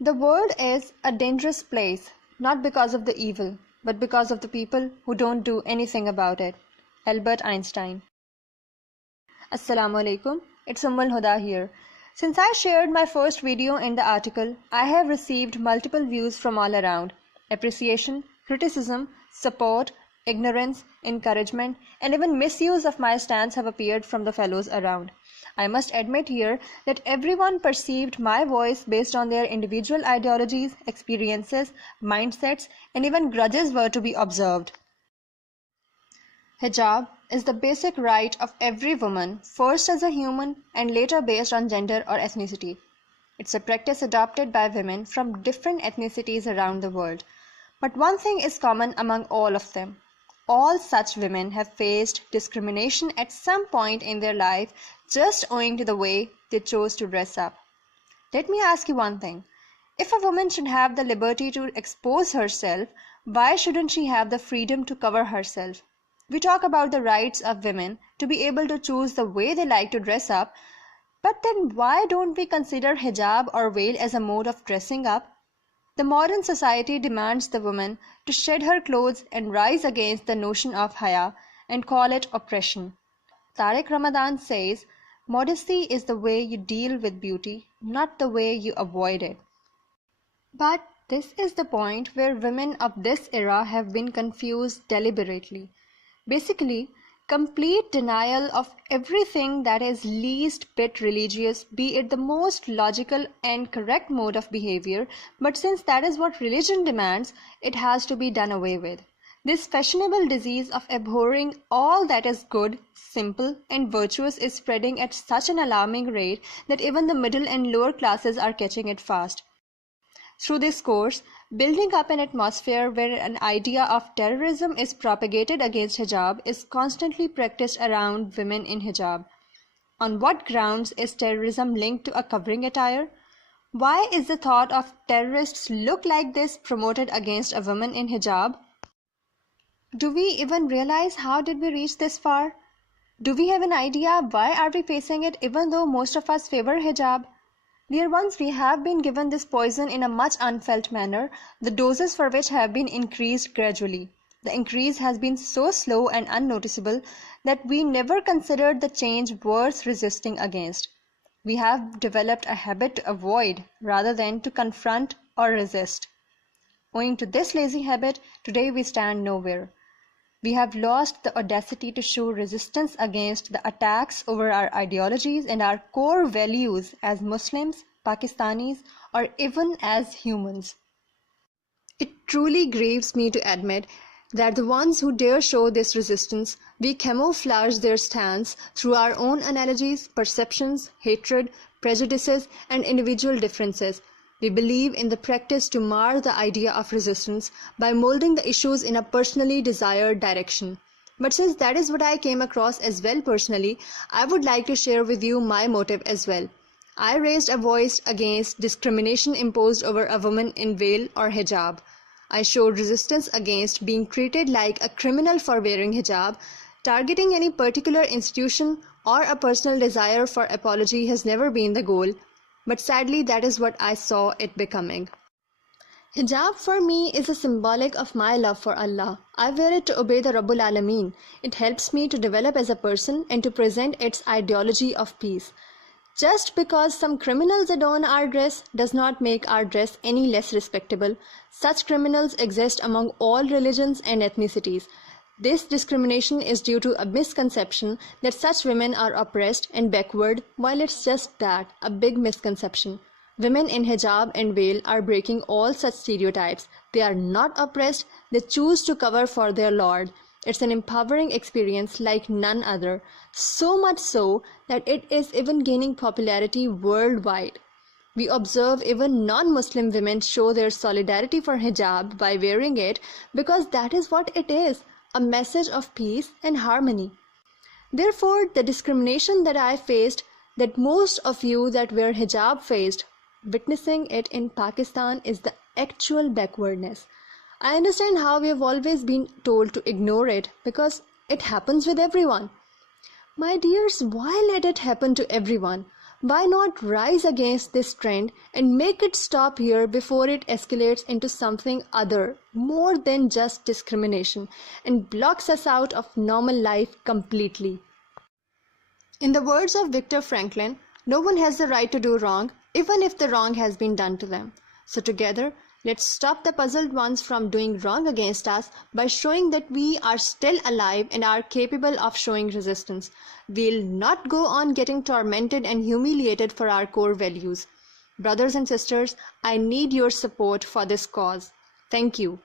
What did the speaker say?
The world is a dangerous place, not because of the evil, but because of the people who don't do anything about it. Albert Einstein. Assalamu alaikum, it's Huda here. Since I shared my first video in the article, I have received multiple views from all around. Appreciation, criticism, support, ignorance, encouragement, and even misuse of my stance have appeared from the fellows around. I must admit here that everyone perceived my voice based on their individual ideologies, experiences, mindsets, and even grudges were to be observed. Hijab is the basic right of every woman, first as a human and later based on gender or ethnicity. It's a practice adopted by women from different ethnicities around the world. But one thing is common among all of them. All such women have faced discrimination at some point in their life just owing to the way they chose to dress up. Let me ask you one thing. If a woman should have the liberty to expose herself, why shouldn't she have the freedom to cover herself? We talk about the rights of women to be able to choose the way they like to dress up, but then why don't we consider hijab or veil as a mode of dressing up? The modern society demands the woman to shed her clothes and rise against the notion of haya and call it oppression. Tariq Ramadan says, modesty is the way you deal with beauty, not the way you avoid it. But this is the point where women of this era have been confused deliberately. Basically, complete denial of everything that is least bit religious, be it the most logical and correct mode of behavior, but since that is what religion demands, it has to be done away with. This fashionable disease of abhorring all that is good, simple, and virtuous is spreading at such an alarming rate that even the middle and lower classes are catching it fast. Through this course, building up an atmosphere where an idea of terrorism is propagated against hijab is constantly practiced around women in hijab. On what grounds is terrorism linked to a covering attire? Why is the thought of terrorists look like this promoted against a woman in hijab? Do we even realize how did we reach this far? Do we have an idea why are we facing it even though most of us favor hijab? Dear ones, we have been given this poison in a much unfelt manner, the doses for which have been increased gradually. The increase has been so slow and unnoticeable that we never considered the change worth resisting against. We have developed a habit to avoid rather than to confront or resist. Owing to this lazy habit, today we stand nowhere. We have lost the audacity to show resistance against the attacks over our ideologies and our core values as Muslims, Pakistanis, or even as humans. It truly grieves me to admit that the ones who dare show this resistance, we camouflage their stance through our own analogies, perceptions, hatred, prejudices, and individual differences. We believe in the practice to mar the idea of resistance by molding the issues in a personally desired direction. But since that is what I came across as well personally, I would like to share with you my motive as well. I raised a voice against discrimination imposed over a woman in veil or hijab. I showed resistance against being treated like a criminal for wearing hijab. Targeting any particular institution or a personal desire for apology has never been the goal. But sadly, that is what I saw it becoming. Hijab for me is a symbolic of my love for Allah. I wear it to obey the Rabbul Alameen. It helps me to develop as a person and to present its ideology of peace. Just because some criminals adorn our dress does not make our dress any less respectable. Such criminals exist among all religions and ethnicities. This discrimination is due to a misconception that such women are oppressed and backward, while it's just that, a big misconception. Women in hijab and veil are breaking all such stereotypes. They are not oppressed, they choose to cover for their Lord. It's an empowering experience like none other, so much so that it is even gaining popularity worldwide. We observe even non-Muslim women show their solidarity for hijab by wearing it because that is what it is. A message of peace and harmony. Therefore, the discrimination that I faced, that most of you that wear hijab faced, witnessing it in Pakistan is the actual backwardness. I understand how we have always been told to ignore it because it happens with everyone. My dears, why let it happen to everyone? Why not rise against this trend and make it stop here before it escalates into something other, more than just discrimination, and blocks us out of normal life completely? In the words of Viktor Frankl, no one has the right to do wrong, even if the wrong has been done to them. So together, let's stop the puzzled ones from doing wrong against us by showing that we are still alive and are capable of showing resistance. We'll not go on getting tormented and humiliated for our core values. Brothers and sisters, I need your support for this cause. Thank you.